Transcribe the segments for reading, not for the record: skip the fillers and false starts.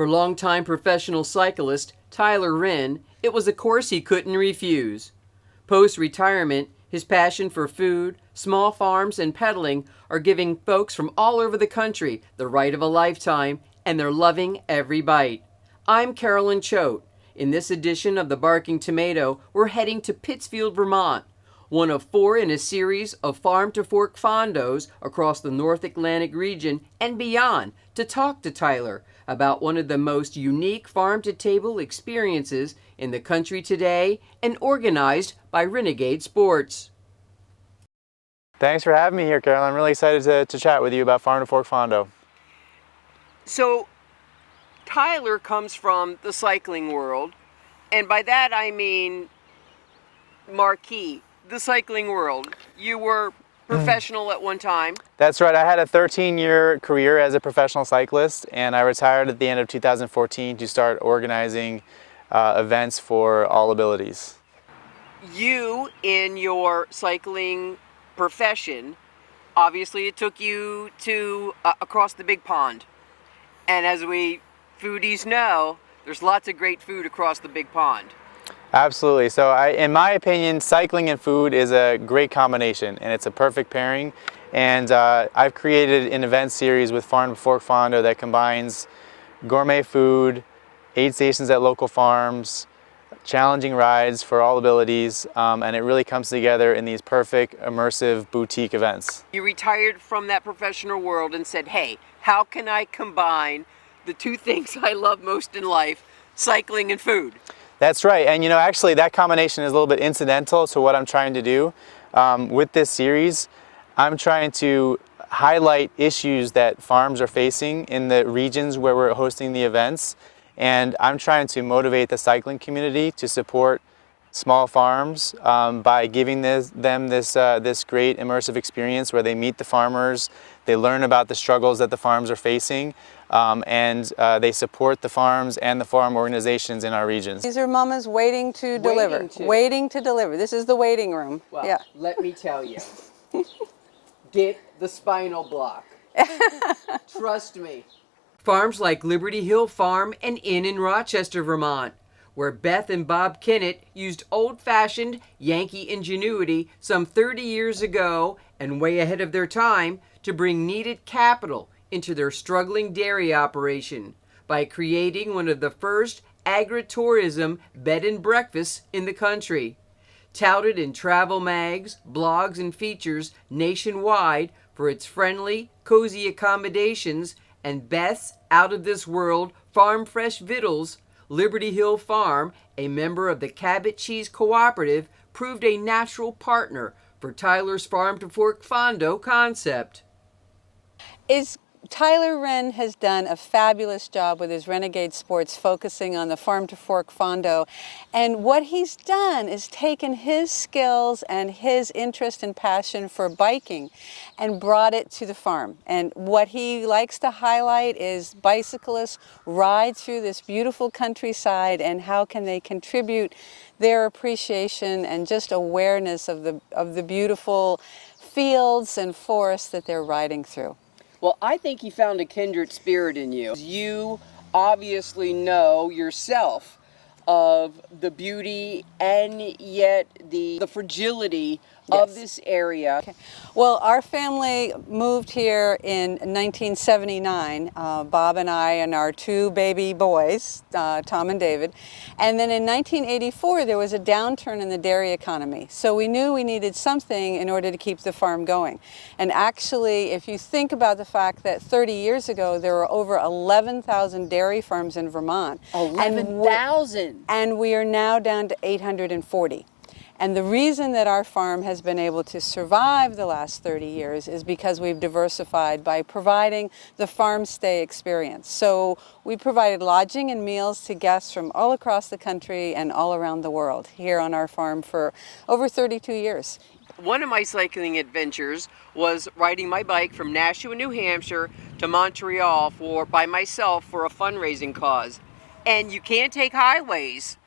For longtime professional cyclist Tyler Wren, it was a course he couldn't refuse. Post-retirement, his passion for food, small farms, and pedaling are giving folks from all over the country the ride of a lifetime, and they're loving every bite. I'm Carolyn Choate. In this edition of The Barking Tomato, we're heading to Pittsfield, Vermont, one of 4 in a series of farm-to-fork fondos across the North Atlantic region and beyond, to talk to Tyler about one of the most unique farm-to-table experiences in the country today and organized by Renegade Sports. Thanks for having me here, Carolyn. I'm really excited to chat with you about farm-to-fork fondo. So, Tyler comes from the cycling world, and by that I mean marquee, the cycling world. You were professional at one time. That's right. I had a 13-year career as a professional cyclist, and I retired at the end of 2014 to start organizing events for all abilities. You, in your cycling profession, obviously it took you to across the big pond. And as we foodies know, there's lots of great food across the big pond. Absolutely. So in my opinion, cycling and food is a great combination, and it's a perfect pairing. And I've created an event series with Farm-to-Fork Fondo that combines gourmet food, aid stations at local farms, challenging rides for all abilities, and it really comes together in these perfect, immersive boutique events. You retired from that professional world and said, hey, how can I combine the two things I love most in life, cycling and food? That's right, and actually that combination is a little bit incidental to what I'm trying to do. With this series, I'm trying to highlight issues that farms are facing in the regions where we're hosting the events, and I'm trying to motivate the cycling community to support small farms by giving them this great immersive experience where they meet the farmers, they learn about the struggles that the farms are facing, and they support the farms and the farm organizations in our regions. These are mamas waiting to deliver. Waiting to deliver. This is the waiting room. Well, yeah. Let me tell you, get the spinal block. Trust me. Farms like Liberty Hill Farm and Inn in Rochester, Vermont, where Beth and Bob Kennett used old-fashioned Yankee ingenuity some 30 years ago and way ahead of their time to bring needed capital into their struggling dairy operation by creating one of the first agritourism bed and breakfasts in the country. Touted in travel mags, blogs, and features nationwide for its friendly, cozy accommodations and Beth's out-of-this-world farm-fresh victuals, Liberty Hill Farm, a member of the Cabot Cheese Cooperative, proved a natural partner for Tyler's Farm-to-Fork Fondo concept. Tyler Wren has done a fabulous job with his Renegade Sports focusing on the Farm-to-Fork Fondo, and what he's done is taken his skills and his interest and passion for biking and brought it to the farm. And what he likes to highlight is bicyclists ride through this beautiful countryside and how can they contribute their appreciation and just awareness of the beautiful fields and forests that they're riding through. Well, I think he found a kindred spirit in you. You obviously know yourself of the beauty and yet the fragility of this area. Okay. Well, our family moved here in 1979, Bob and I and our 2 baby boys, Tom and David. And then in 1984, there was a downturn in the dairy economy. So we knew we needed something in order to keep the farm going. And actually, if you think about the fact that 30 years ago, there were over 11,000 dairy farms in Vermont. 11,000! And we are now down to 840. And the reason that our farm has been able to survive the last 30 years is because we've diversified by providing the farm stay experience. So we provided lodging and meals to guests from all across the country and all around the world here on our farm for over 32 years. One of my cycling adventures was riding my bike from Nashua, New Hampshire to Montreal by myself for a fundraising cause. And you can't take highways,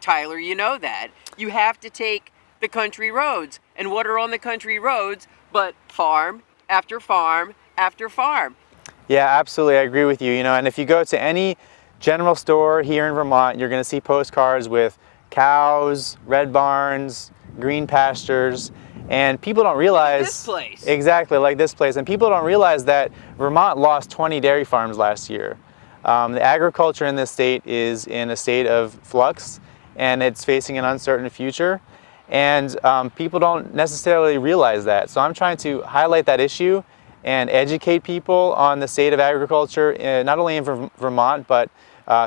Tyler, you know that. You have to take the country roads. And what are on the country roads but farm after farm after farm? Yeah, absolutely. I agree with you. And if you go to any general store here in Vermont, you're going to see postcards with cows, red barns, green pastures, and people don't realize this place. Exactly like this place, and people don't realize that Vermont lost 20 dairy farms last year. The agriculture in this state is in a state of flux, and it's facing an uncertain future, and people don't necessarily realize that. So I'm trying to highlight that issue and educate people on the state of agriculture, not only in Vermont, but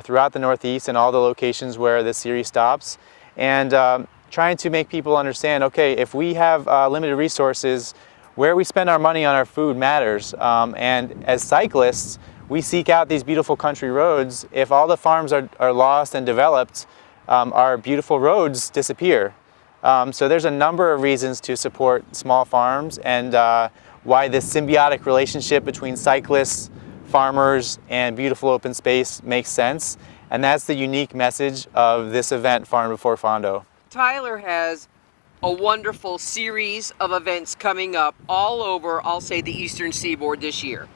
throughout the Northeast and all the locations where this series stops, and trying to make people understand, okay, if we have limited resources, where we spend our money on our food matters. And as cyclists, we seek out these beautiful country roads. If all the farms are lost and developed, our beautiful roads disappear. So there's a number of reasons to support small farms, and why this symbiotic relationship between cyclists, farmers, and beautiful open space makes sense. And that's the unique message of this event, Farm to ForkFondo. Tyler has a wonderful series of events coming up all over, I'll say, the Eastern Seaboard this year.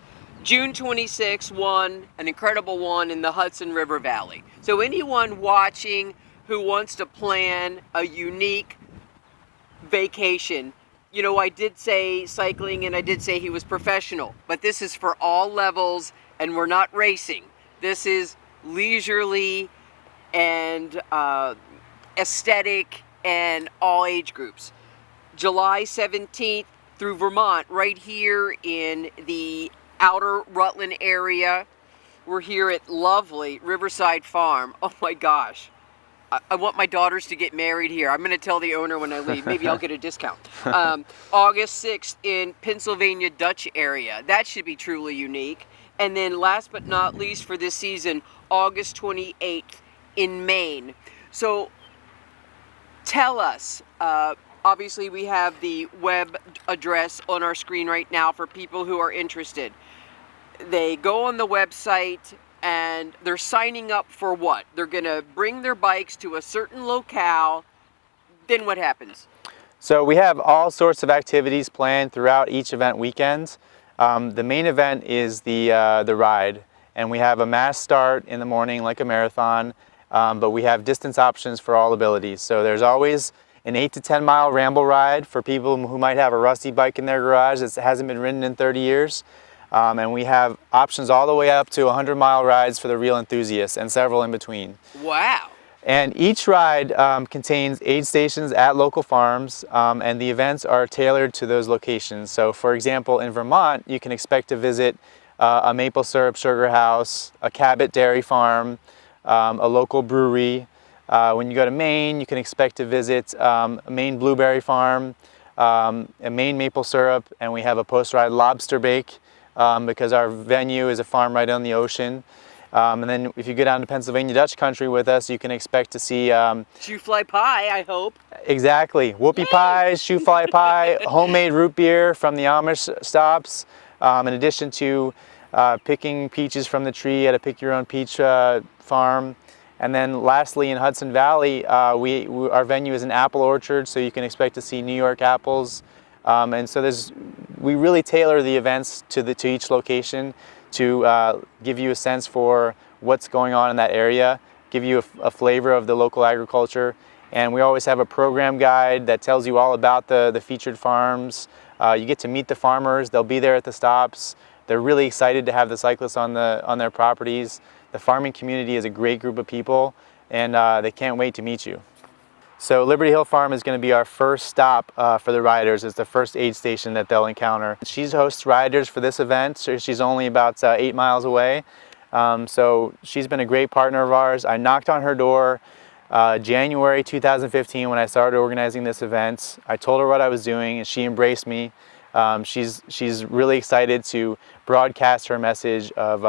June 26th, an incredible one in the Hudson River Valley. So anyone watching who wants to plan a unique vacation, you know, I did say cycling and I did say he was professional, but this is for all levels, and we're not racing. This is leisurely and aesthetic and all age groups. July 17th through Vermont, right here in the outer Rutland area. We're here at lovely Riverside Farm. Oh my gosh. I want my daughters to get married here. I'm going to tell the owner when I leave. Maybe I'll get a discount. August 6th in Pennsylvania Dutch area. That should be truly unique. And then last but not least for this season, August 28th in Maine. So tell us, obviously we have the web address on our screen right now for people who are interested. They go on the website and they're signing up for what? They're going to bring their bikes to a certain locale. Then what happens? So we have all sorts of activities planned throughout each event weekend. The main event is the ride, and we have a mass start in the morning like a marathon, but we have distance options for all abilities. So there's always an 8 to 10 mile ramble ride for people who might have a rusty bike in their garage that hasn't been ridden in 30 years. And we have options all the way up to 100-mile rides for the real enthusiasts, and several in between. Wow. And each ride contains aid stations at local farms, and the events are tailored to those locations. So for example, in Vermont, you can expect to visit a maple syrup sugar house, a Cabot dairy farm, a local brewery. When you go to Maine, you can expect to visit a Maine blueberry farm, a Maine maple syrup, and we have a post-ride lobster bake. Because our venue is a farm right on the ocean. And then if you go down to Pennsylvania Dutch country with us, you can expect to see... shoe fly pie, I hope. Exactly. Whoopie pies, shoe fly pie, homemade root beer from the Amish stops, in addition to picking peaches from the tree at a pick-your-own-peach farm. And then lastly, in Hudson Valley, our venue is an apple orchard, so you can expect to see New York apples. And so we really tailor the events to each location to give you a sense for what's going on in that area, give you a flavor of the local agriculture. And we always have a program guide that tells you all about the featured farms. You get to meet the farmers. They'll be there at the stops. They're really excited to have the cyclists on their properties. The farming community is a great group of people, and they can't wait to meet you. So Liberty Hill Farm is going to be our first stop for the riders. It's the first aid station that they'll encounter. She hosts riders for this event. So she's only about 8 miles away. So she's been a great partner of ours. I knocked on her door January 2015 when I started organizing this event. I told her what I was doing, and she embraced me. She's really excited to broadcast her message of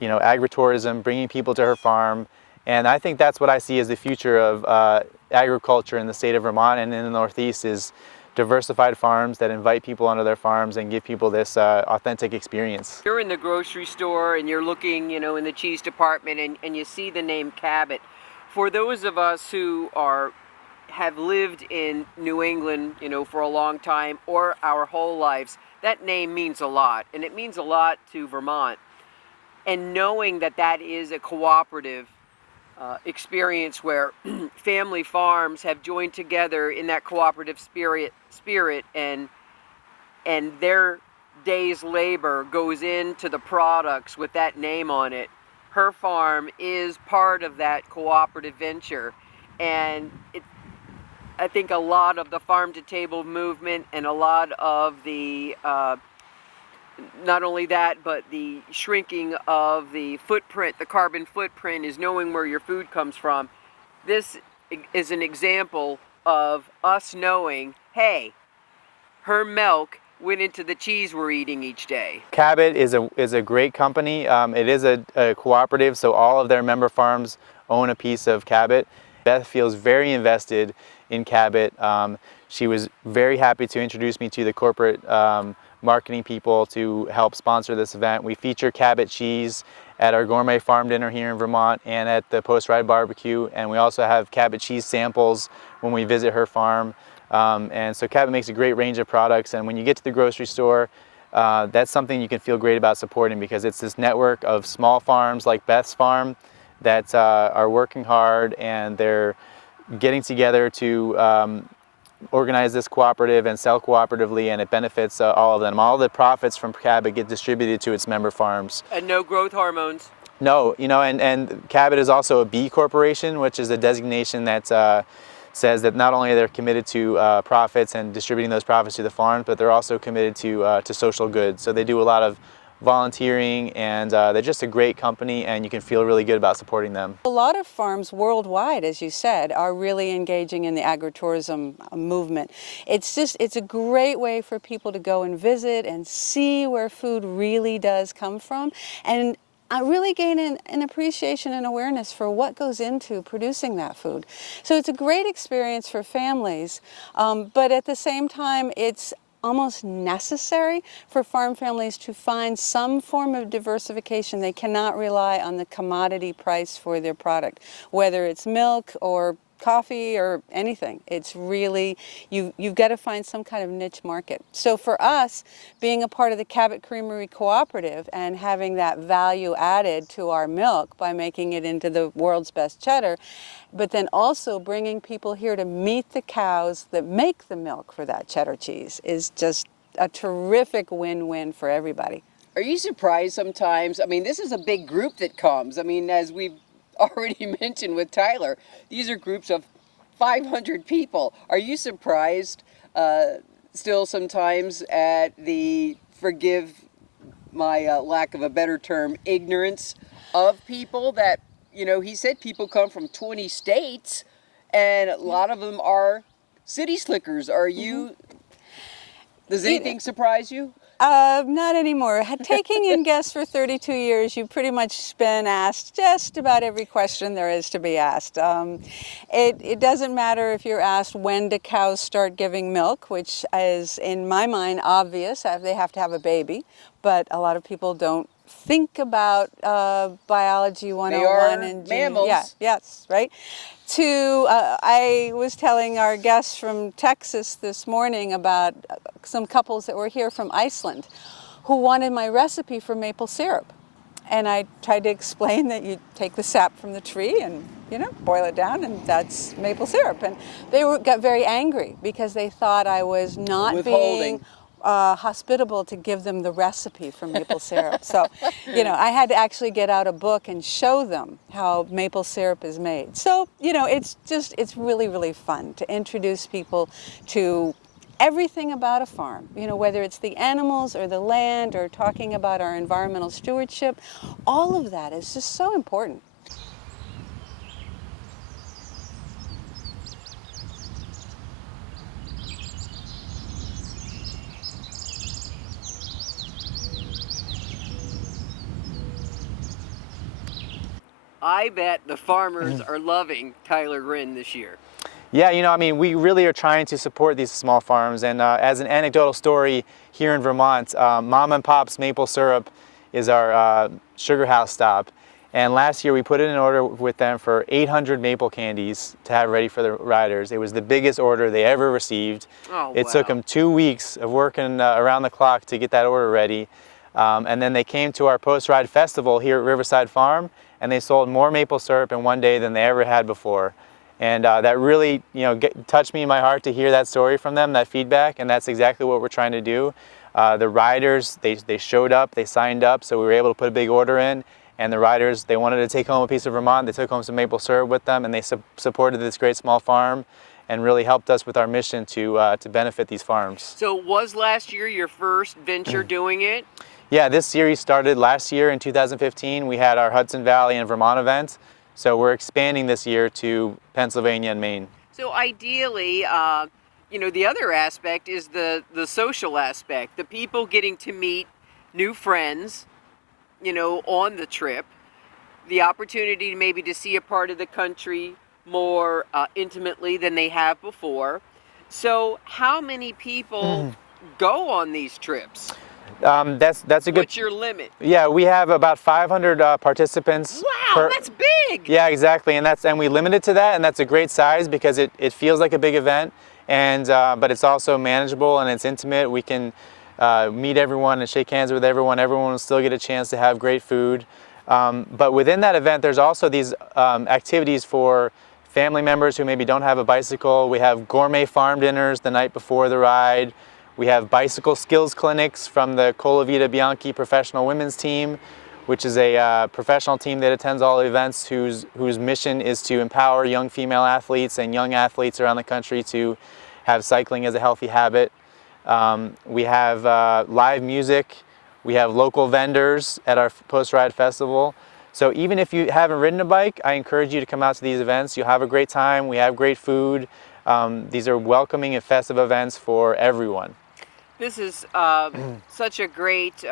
agritourism, bringing people to her farm. And I think that's what I see as the future of agriculture in the state of Vermont and in the Northeast, is diversified farms that invite people onto their farms and give people this authentic experience. You're in the grocery store and you're looking, in the cheese department, and you see the name Cabot. For those of us who have lived in New England, for a long time or our whole lives, that name means a lot, and it means a lot to Vermont. and knowing that that is a cooperative experience where family farms have joined together in that cooperative spirit and their day's labor goes into the products with that name on it. Her farm is part of that cooperative venture, and I think a lot of the farm to table movement and a lot of the not only that, but the shrinking of the footprint, the carbon footprint, is knowing where your food comes from. This is an example of us knowing, hey, her milk went into the cheese we're eating each day. Cabot is a great company. It is a cooperative, so all of their member farms own a piece of Cabot. Beth feels very invested in Cabot. She was very happy to introduce me to the corporate marketing people to help sponsor this event. We feature Cabot cheese at our gourmet farm dinner here in Vermont and at the post-ride barbecue, and we also have Cabot cheese samples when we visit her farm. And so Cabot makes a great range of products, and when you get to the grocery store, that's something you can feel great about supporting, because it's this network of small farms like Beth's farm that are working hard, and they're getting together to organize this cooperative and sell cooperatively, and it benefits all of them. All the profits from Cabot get distributed to its member farms. And no growth hormones. No, you know, and Cabot is also a B Corporation, which is a designation that says that not only they're committed to profits and distributing those profits to the farms, but they're also committed to social good. So they do a lot of volunteering, and they're just a great company, and you can feel really good about supporting them. A lot of farms worldwide, as you said, are really engaging in the agritourism movement. It's a great way for people to go and visit and see where food really does come from, and I really gain an appreciation and awareness for what goes into producing that food. So it's a great experience for families, but at the same time, it's almost necessary for farm families to find some form of diversification. They cannot rely on the commodity price for their product, whether it's milk or coffee or anything. It's really, you've got to find some kind of niche market. So for us, being a part of the Cabot Creamery Cooperative and having that value added to our milk by making it into the world's best cheddar, but then also bringing people here to meet the cows that make the milk for that cheddar cheese, is just a terrific win-win for everybody. Are you surprised sometimes? I mean, this is a big group that comes. I mean, as we've already mentioned with Tyler, these are groups of 500 people. Are you surprised still sometimes at the, forgive my lack of a better term, ignorance of people that, you know, he said people come from 20 states and a lot of them are city slickers. Are you, does anything surprise you? Not anymore. Taking in guests for 32 years, you've pretty much been asked just about every question there is to be asked. It doesn't matter if you're asked when do cows start giving milk, which is, in my mind, obvious. They have to have a baby, but a lot of people don't think about biology 101 and mammals. Yeah, yes, right. I was telling our guests from Texas this morning about some couples that were here from Iceland who wanted my recipe for maple syrup. And I tried to explain that you take the sap from the tree and, you know, boil it down, and that's maple syrup. And they got very angry because they thought I was not being hospitable to give them the recipe for maple syrup. So, you know, I had to actually get out a book and show them how maple syrup is made. So, you know, it's really, really fun to introduce people to everything about a farm, you know, whether it's the animals or the land or talking about our environmental stewardship. All of that is just so important. I bet the farmers are loving Tyler Wren this year. Yeah, you know, I mean, we really are trying to support these small farms, and as an anecdotal story here in Vermont, Mom and Pop's Maple Syrup is our sugar house stop, and last year we put in an order with them for 800 maple candies to have ready for the riders. It was the biggest order they ever received. Oh, it took them 2 weeks of working around the clock to get that order ready. And then they came to our post-ride festival here at Riverside Farm, and they sold more maple syrup in one day than they ever had before. And that really, touched me in my heart to hear that story from them, that feedback, and that's exactly what we're trying to do. The riders, they showed up, they signed up, so we were able to put a big order in, and the riders, they wanted to take home a piece of Vermont, they took home some maple syrup with them, and they supported this great small farm and really helped us with our mission to benefit these farms. So was last year your first venture doing it? Yeah, this series started last year in 2015. We had our Hudson Valley and Vermont event, so we're expanding this year to Pennsylvania and Maine. So ideally, the other aspect is the social aspect, the people getting to meet new friends, on the trip, the opportunity maybe to see a part of the country more intimately than they have before. So how many people go on these trips? That's a good. What's your limit? Yeah, we have about 500 participants. Wow, that's big. Yeah, exactly, and we limit it to that, and that's a great size because it feels like a big event, and but it's also manageable and it's intimate. We can meet everyone and shake hands with everyone. Everyone will still get a chance to have great food. But within that event, there's also these activities for family members who maybe don't have a bicycle. We have gourmet farm dinners the night before the ride. We have bicycle skills clinics from the Colavita Bianchi professional women's team, which is a professional team that attends all events whose mission is to empower young female athletes and young athletes around the country to have cycling as a healthy habit. We have live music. We have local vendors at our post-ride festival. So even if you haven't ridden a bike, I encourage you to come out to these events. You'll have a great time. We have great food. These are welcoming and festive events for everyone. This is such a great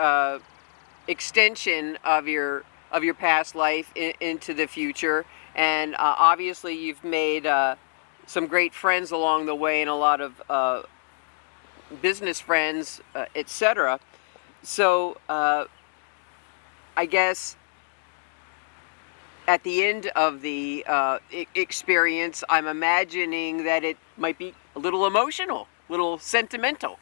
extension of your past life into the future, and obviously you've made some great friends along the way and a lot of business friends, etc. So I guess at the end of the experience, I'm imagining that it might be a little emotional, a little sentimental.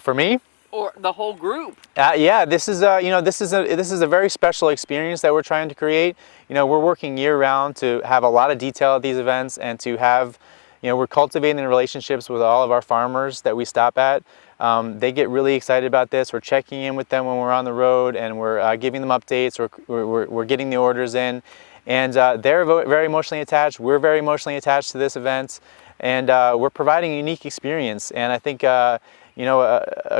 For me? Or the whole group. Yeah, this is a very special experience that we're trying to create. We're working year round to have a lot of detail at these events and to have, we're cultivating relationships with all of our farmers that we stop at. They get really excited about this. We're checking in with them when we're on the road, and we're giving them updates. We're getting the orders in, and they're very emotionally attached. We're very emotionally attached to this event, and we're providing a unique experience. And I think a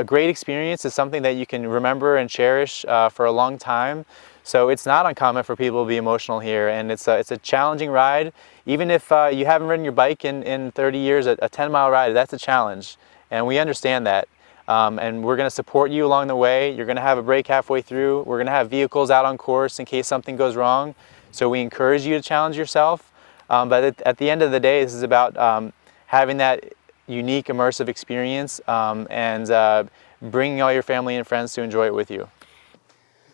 great experience is something that you can remember and cherish for a long time. So it's not uncommon for people to be emotional here, and it's a challenging ride. Even if you haven't ridden your bike in 30 years, a 10-mile ride, that's a challenge, and we understand that. And we're going to support you along the way. You're going to have a break halfway through. We're going to have vehicles out on course in case something goes wrong. So we encourage you to challenge yourself. But at the end of the day, this is about having that unique, immersive experience and bringing all your family and friends to enjoy it with you.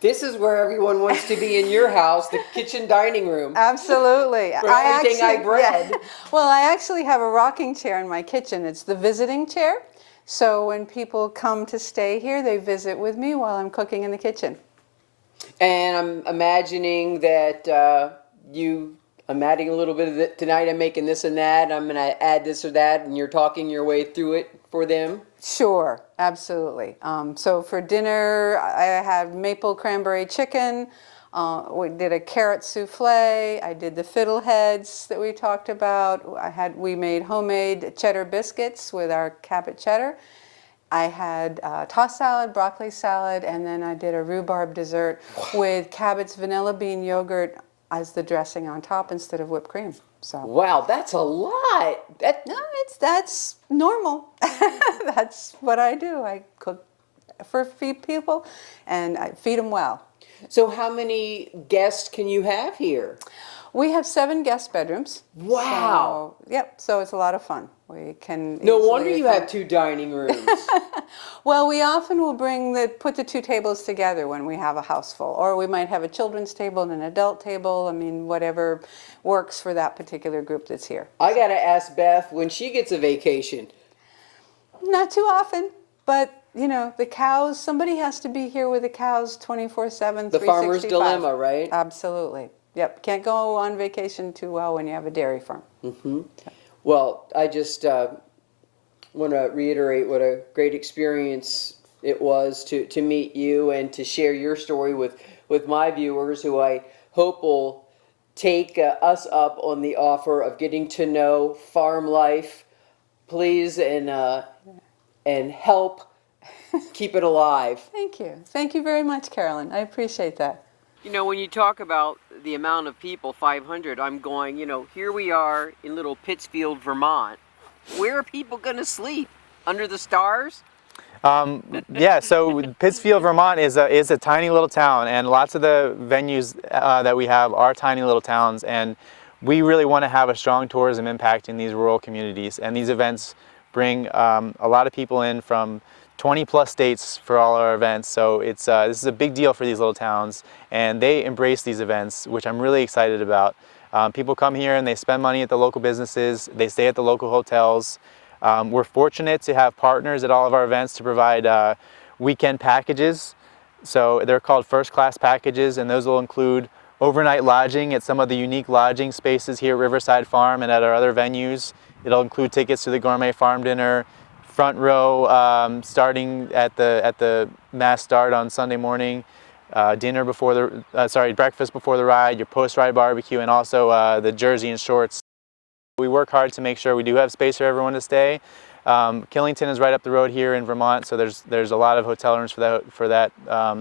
This is where everyone wants to be in your house, the kitchen dining room. Absolutely. For everything I've read. Yeah. Well, I actually have a rocking chair in my kitchen. It's the visiting chair. So when people come to stay here, they visit with me while I'm cooking in the kitchen. And I'm imagining that I'm adding a little bit of it tonight. I'm making this and that. I'm going to add this or that, and you're talking your way through it for them. Sure, absolutely. So for dinner, I had maple cranberry chicken. We did a carrot souffle. I did the fiddleheads that we talked about. We made homemade cheddar biscuits with our Cabot cheddar. I had tossed salad, broccoli salad, and then I did a rhubarb dessert with Cabot's vanilla bean yogurt as the dressing on top instead of whipped cream. So wow, that's a lot. That's normal. That's what I do. I cook for people, and I feed them well. So how many guests can you have here? We have 7 guest bedrooms. Wow. So, yep. So it's a lot of fun. We can. No wonder you have 2 dining rooms. Well, we often will put the 2 tables together when we have a house full, or we might have a children's table and an adult table. I mean, whatever works for that particular group that's here. I gotta ask Beth when she gets a vacation. Not too often, but you know, the cows, somebody has to be here with the cows 24/7, The farmer's 365. dilemma, right? Absolutely. Yep. Can't go on vacation too well when you have a dairy farm. Well, I just want to reiterate what a great experience it was to meet you and to share your story with my viewers, who I hope will take us up on the offer of getting to know farm life, please, and help keep it alive. Thank you. Thank you very much, Carolyn. I appreciate that. You know, when you talk about the amount of people, 500, I'm going, you know, here we are in little Pittsfield, Vermont. Where are people going to sleep? Under the stars? Yeah, so Pittsfield, Vermont is a tiny little town, and lots of the venues that we have are tiny little towns, and we really want to have a strong tourism impact in these rural communities, and these events bring a lot of people in from 20 plus states for all our events. So it's this is a big deal for these little towns, and they embrace these events, which I'm really excited about. People come here and they spend money at the local businesses, they stay at the local hotels. We're fortunate to have partners at all of our events to provide weekend packages. So they're called first class packages, and those will include overnight lodging at some of the unique lodging spaces here at Riverside Farm and at our other venues. It'll include tickets to the gourmet farm dinner, front row starting at the mass start on Sunday morning, dinner before the breakfast before the ride, your post-ride barbecue, and also the jersey and shorts. We work hard to make sure we do have space for everyone to stay. Killington is right up the road here in Vermont, so there's a lot of hotel rooms for that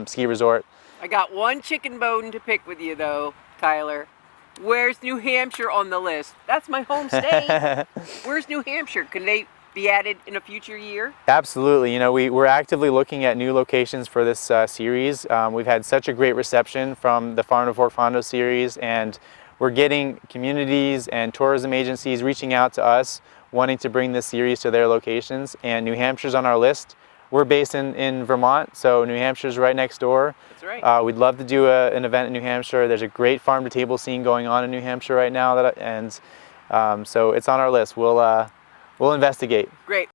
ski resort. I got one chicken bone to pick with you, though, Tyler. Where's New Hampshire on the list? That's my home state. Where's New Hampshire? Can they be added in a future year? Absolutely. You know, we're actively looking at new locations for this series. We've had such a great reception from the Farm to ForkFondo series, and we're getting communities and tourism agencies reaching out to us wanting to bring this series to their locations, and New Hampshire's on our list. We're based in Vermont, so New Hampshire's right next door. That's right. We'd love to do an event in New Hampshire. There's a great farm-to-table scene going on in New Hampshire right now, so it's on our list. We'll investigate. Great.